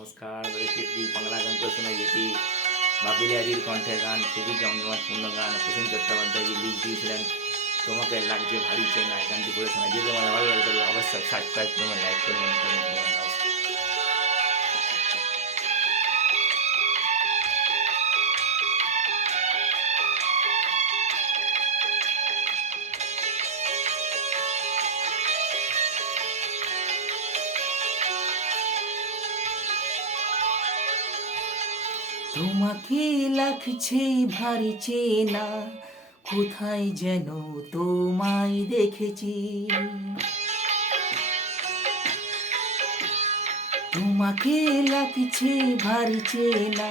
নমস্কার, একটি বাংলা গান করে শোনা যেটি বাপিলি আদির কণ্ঠে গান, খুবই জমজমাটপূর্ণ গান। প্রসেন চট্টোপাধ্যায় যে লিখ দিয়েছিলেন, তোমাকে লাগছে ভারী চেনা। এই গানটি করে শোনা, যদি আমার ভালো লাগে তবে অবশ্যই সাবস্ক্রাইব করবেন, লাইক করবেন, কমেন্ট করবেন। নমস্কার। তোমাকে লাগছে ভারী চেনা, কোথায় যেন তোমায় দেখেছি। তোমাকে লাগছে ভারী চেনা,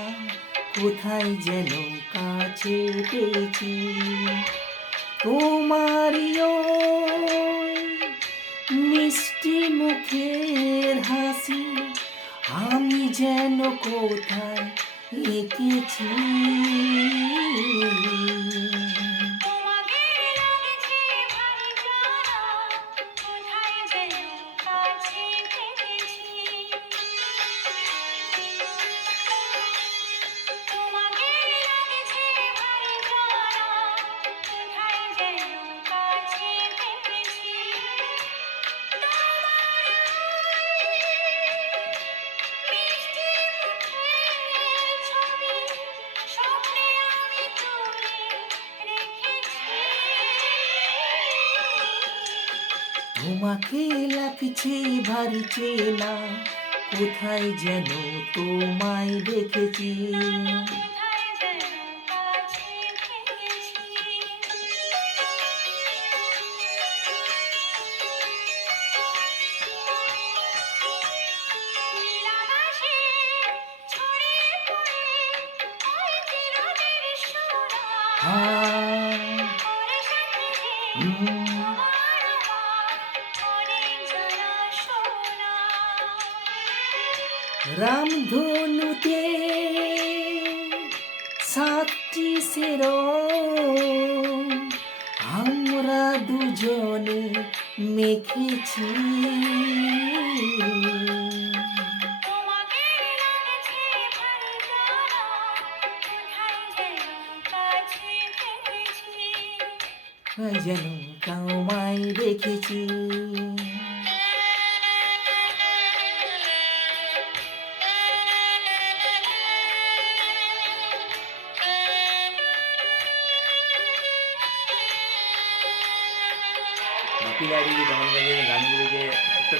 কোথায় যেন কাছে পেয়েছি। তোমারই ওই মিষ্টি মুখের হাসি আমি যেন কোথায় এঁকেছি। তোমাকে লাগছে ভারী চেনা, কোথায় যেন তোমায় দেখেছি। রামধনুতে সাতটি সেরো আমরা দুজনে মেখেছি। যেন তোমায় দেখেছি। বাপিলি আদির যে জনগণের গানগুলো, যে একটা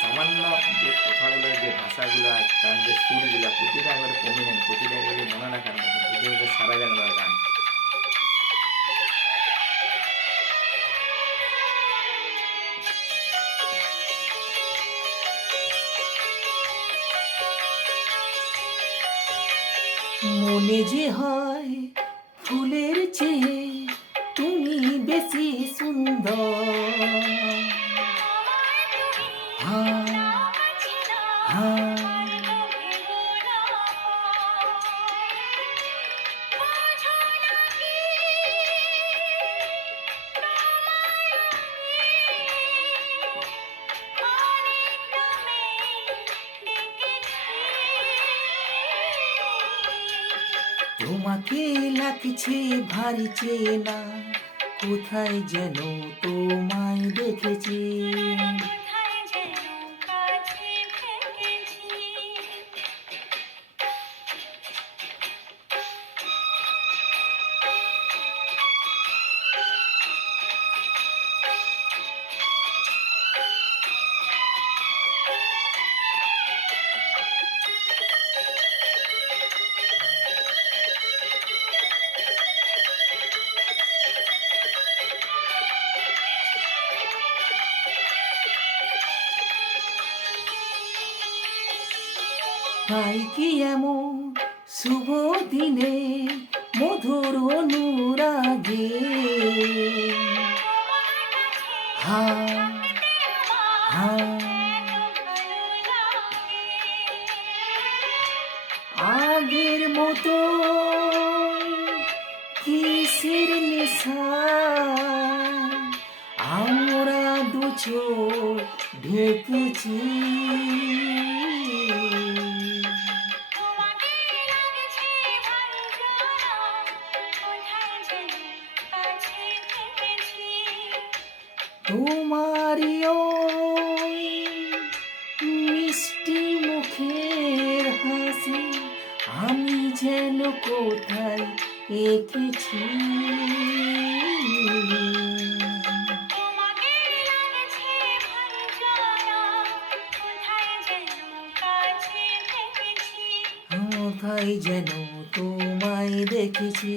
সামান্য যে কথাগুলো, যে ভাষাগুলো আর গান, যে সুরগুলো, প্রতিটা একবারে প্রমিনেন্ট, প্রতিটা একবারে মনে রাখার মতো, প্রতিটা সারা জাগানোর গান। মনে যে হয় ফুলের চেয়ে তুমি বেশি সুন্দর। তোমাকে লাগছে ভারী চেনা, কোথায় যেন তোমায় দেখেছি। তাই কি এমন শুভ দিনে মধুর অনুরাগে হা হা আগের মতো কিসের নেশায় আমরা দু চোখ ঢেকেছি। তোমারই ওই মিষ্টি মুখের হাসি আমি যেন কোথায় এঁকেছি। তোমাকে লাগছে ভালো জানা, কোথায় যেন কাছে দেখেছি। কোথায় যেন তোমায় দেখেছি।